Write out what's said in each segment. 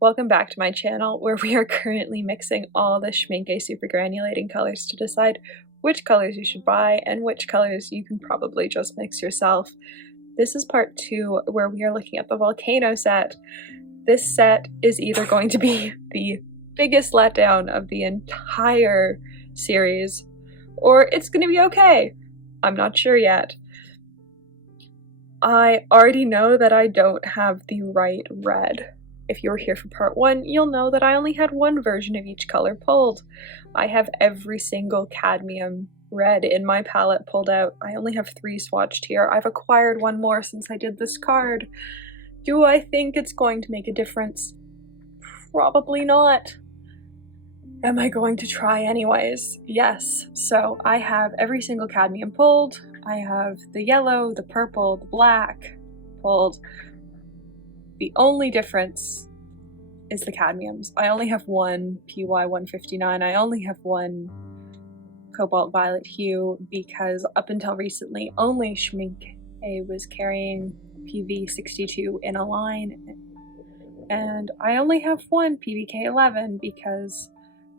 Welcome back to my channel, where we are currently mixing all the Schmincke Supergranulating colors to decide which colors you should buy and which colors you can probably just mix yourself. This is part 2, where we are looking at the Volcano set. This set is either going to be the biggest letdown of the entire series, or it's going to be okay. I'm not sure yet. I already know that I don't have the right red. If you were here for part 1, you'll know that I only had one version of each color pulled. I have every single cadmium red in my palette pulled out. I only have 3 swatched here. I've acquired one more since I did this card. Do I think it's going to make a difference? Probably not. Am I going to try anyways? Yes. So I have every single cadmium pulled. I have the yellow, the purple, the black pulled. The only difference is the cadmiums. I only have one PY159. I only have one Cobalt Violet hue because up until recently only Schmincke was carrying PV62 in a line, and I only have one PVK11 because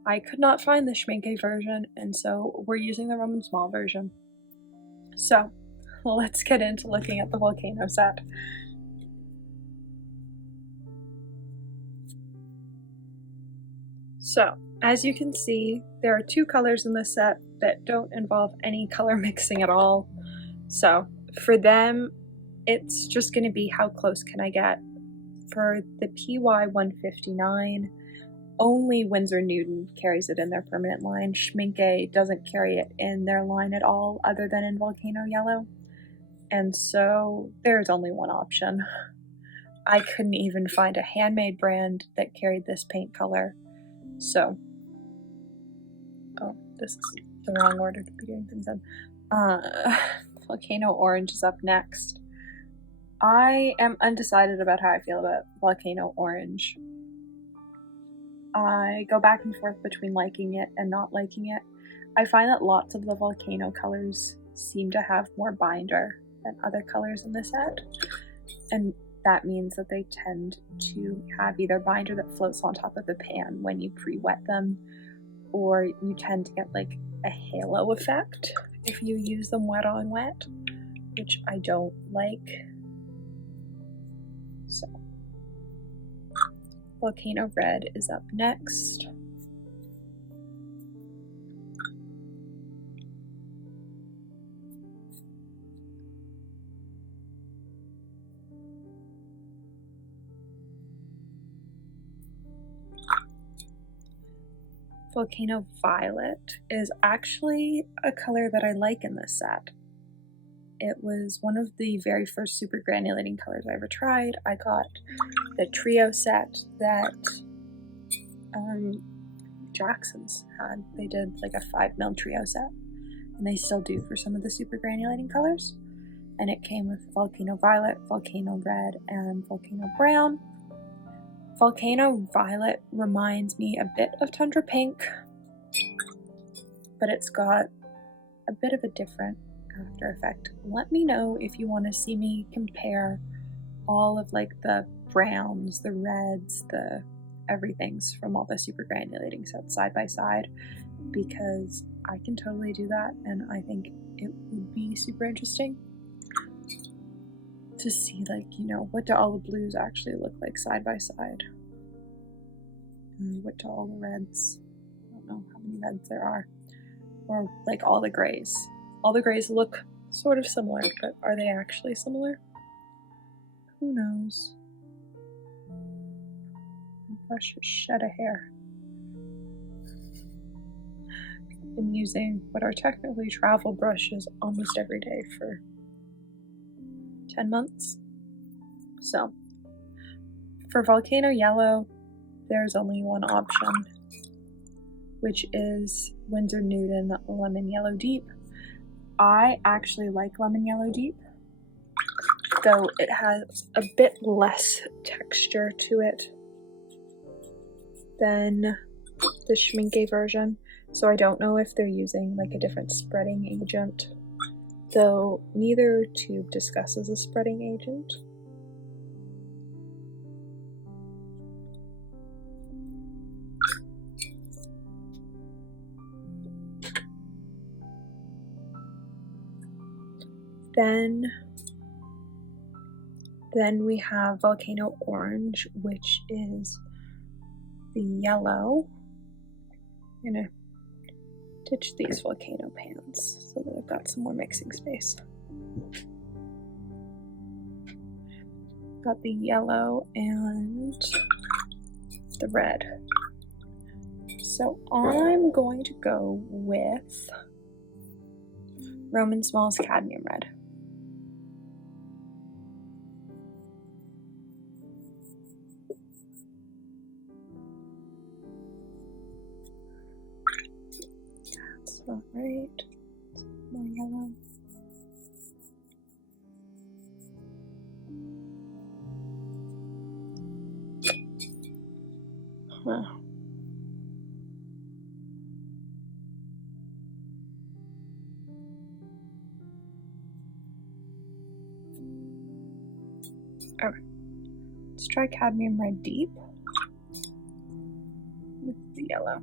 I could not find the Schmincke version, and so we're using the Roman Szmal version. So let's get into looking at the Volcano set. So, as you can see, there are 2 colors in this set that don't involve any color mixing at all. So, for them, it's just going to be how close can I get. For the PY159, only Winsor Newton carries it in their permanent line. Schmincke doesn't carry it in their line at all, other than in Volcano Yellow. And so, there's only one option. I couldn't even find a handmade brand that carried this paint color. So, oh, this is the wrong order to be doing things in. Volcano Orange is up next. I am undecided about how I feel about Volcano Orange. I go back and forth between liking it and not liking it. I find that lots of the volcano colors seem to have more binder than other colors in the set, and that means that they tend to have either binder that floats on top of the pan when you pre-wet them, or you tend to get like a halo effect if you use them wet on wet, which I don't like. So, Volcano Red is up next. Volcano Violet is actually a color that I like in this set. It was one of the very first super granulating colors I ever tried. I got the trio set that Jackson's had. They did like a 5mm trio set, and they still do for some of the super granulating colors. And it came with Volcano Violet, Volcano Red, and Volcano Brown. Volcano Violet reminds me a bit of Tundra Pink, but it's got a bit of a different after effect. Let me know if you want to see me compare all of like the browns, the reds, the everythings from all the super granulating sets side by side, because I can totally do that, and I think it would be super interesting to see, like, you know, what do all the blues actually look like side by side? And what do all the reds? I don't know how many reds there are. Or, like, all the grays. All the grays look sort of similar, but are they actually similar? Who knows? My brush has shed a hair. I've been using what are technically travel brushes almost every day for 10 months. So, for Volcano Yellow, there's only one option, which is Winsor Newton Lemon Yellow Deep. I actually like Lemon Yellow Deep, though it has a bit less texture to it than the Schmincke version, so I don't know if they're using like a different spreading agent, though neither tube discusses a spreading agent. Then we have Volcano Orange, which is the yellow. I'm gonna ditch these volcano pans so that I've got some more mixing space. Got the yellow and the red. So I'm going to go with Szmal's Cadmium Red. That's not right. More yellow. Huh. Okay, let's try Cadmium Red Deep with the yellow.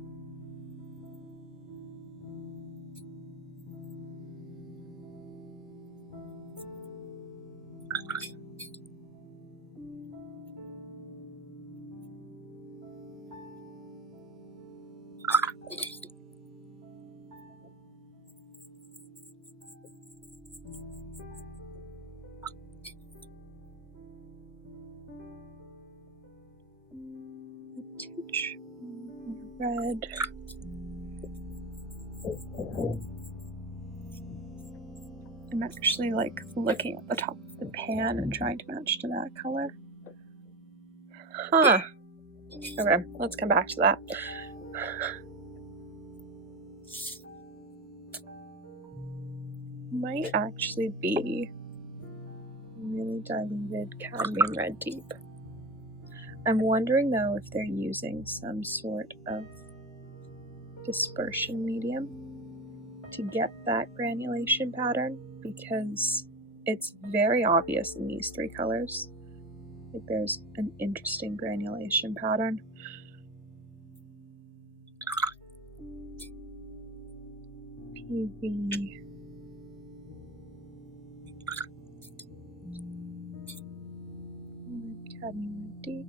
Red. I'm actually like looking at the top of the pan and trying to match to that color. Huh. Okay, let's come back to that. Might actually be really diluted Cadmium Red Deep. I'm wondering though if they're using some sort of dispersion medium to get that granulation pattern, because it's very obvious in these three colors. Like there's an interesting granulation pattern. PV. Cadmium Red Deep.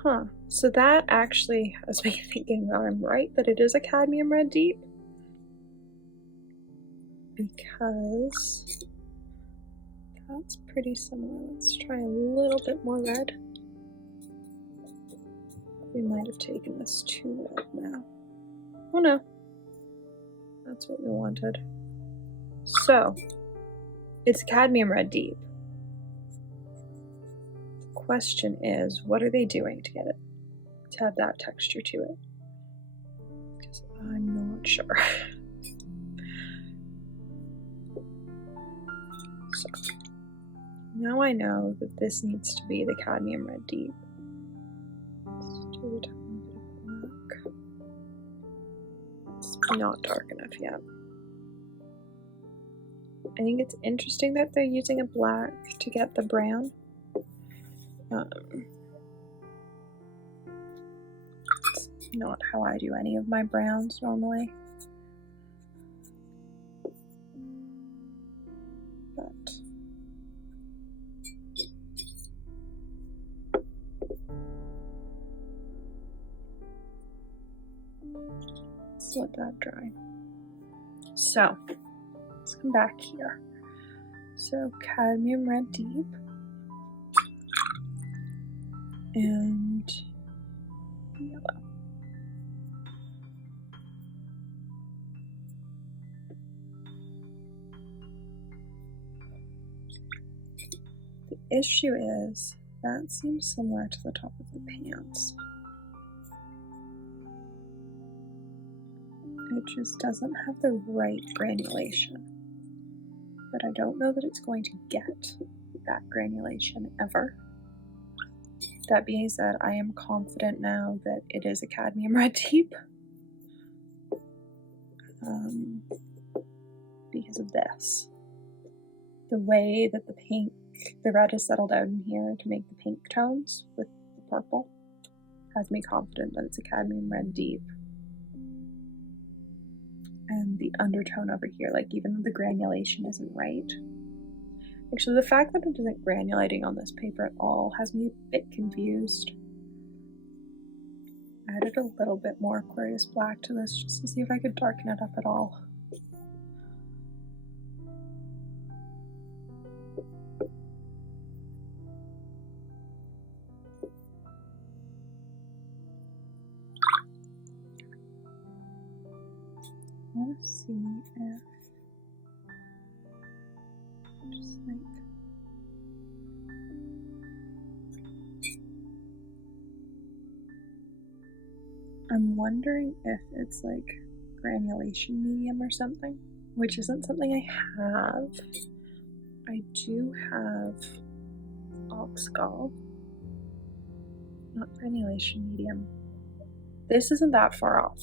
Huh, so that actually has me thinking that I'm right, that it is a Cadmium Red Deep. Because that's pretty similar. Let's try a little bit more red. We might have taken this too red now. Oh no, that's what we wanted. So, it's Cadmium Red Deep. Question is, what are they doing to get it to have that texture to it? Because I'm not sure. So now I know that this needs to be the Cadmium Red Deep. Let's do a tiny bit of black. It's not dark enough yet. I think it's interesting that they're using a black to get the brown. It's not how I do any of my browns normally. But let's let that dry. So let's come back here. So Cadmium Red Deep. And yellow. The issue is that seems similar to the top of the pants. It just doesn't have the right granulation. But I don't know that it's going to get that granulation ever. That being said, I am confident now that it is a Cadmium Red Deep. Because of this. The way that the red has settled out in here to make the pink tones with the purple has me confident that it's a cadmium red deep. And the undertone over here, like even though the granulation isn't right. Actually, the fact that it isn't granulating on this paper at all has me a bit confused. I added a little bit more Aquarius black to this just to see if I could darken it up at all. I want to see if just like I'm wondering if it's like granulation medium or something, which isn't something I have. I do have Szmal, not granulation medium. This isn't that far off,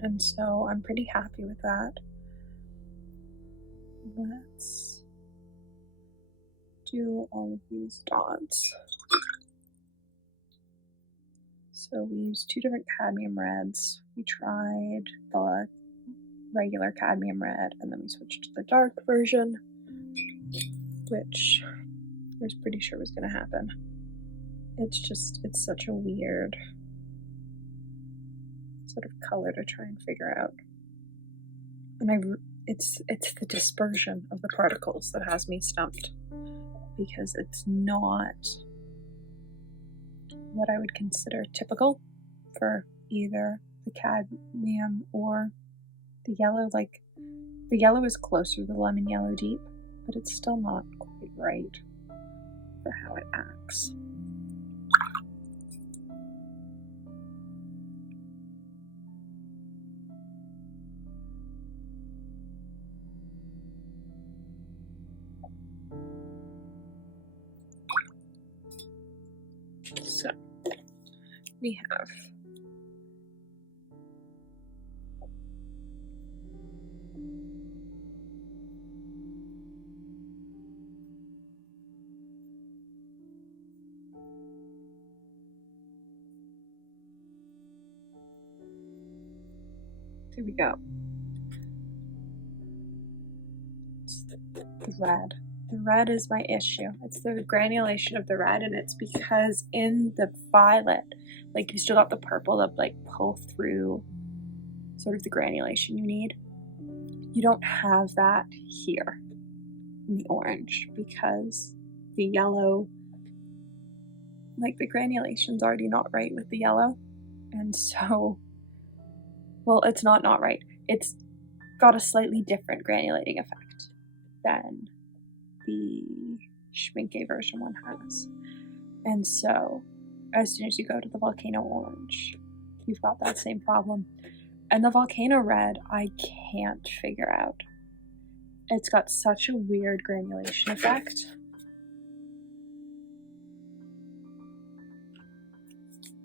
and so I'm pretty happy with that. Let's do all of these dots. So we used two different cadmium reds. We tried the regular cadmium red, and then we switched to the dark version, which I was pretty sure was going to happen. It's such a weird sort of color to try and figure out. And it's the dispersion of the particles that has me stumped, because it's not what I would consider typical for either the cadmium or the yellow. Like, the yellow is closer to the lemon yellow deep, but it's still not quite right for how it acts. So we have here we go. It's the red. The red is my issue. It's the granulation of the red, and it's because in the violet, like, you still got the purple to like pull through sort of the granulation you need. You don't have that here in the orange, because the yellow, like, the granulation's already not right with the yellow, and so, well, it's not right. It's got a slightly different granulating effect than the Schmincke version one has. And so as soon as you go to the Volcano Orange, you've got that same problem. And the Volcano Red, I can't figure out. It's got such a weird granulation effect.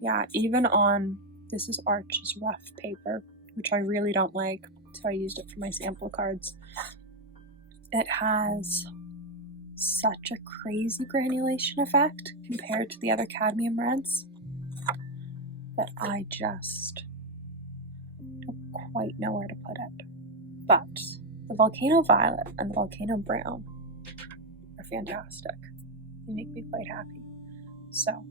Yeah, even on, this is Arch's rough paper, which I really don't like, so I used it for my sample cards. It has such a crazy granulation effect compared to the other cadmium reds that I just don't quite know where to put it. But the Volcano Violet and the Volcano Brown are fantastic. They make me quite happy. So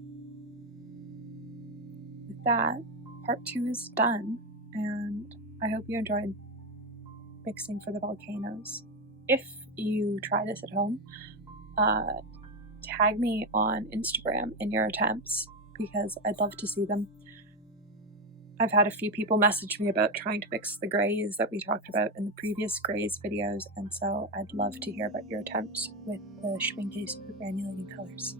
with that, part 2 is done, and I hope you enjoyed mixing for the volcanoes. If you try this at home, tag me on Instagram in your attempts, because I'd love to see them. I've had a few people message me about trying to mix the grays that we talked about in the previous grays videos, and so I'd love to hear about your attempts with the Schmincke Supergranulating colors.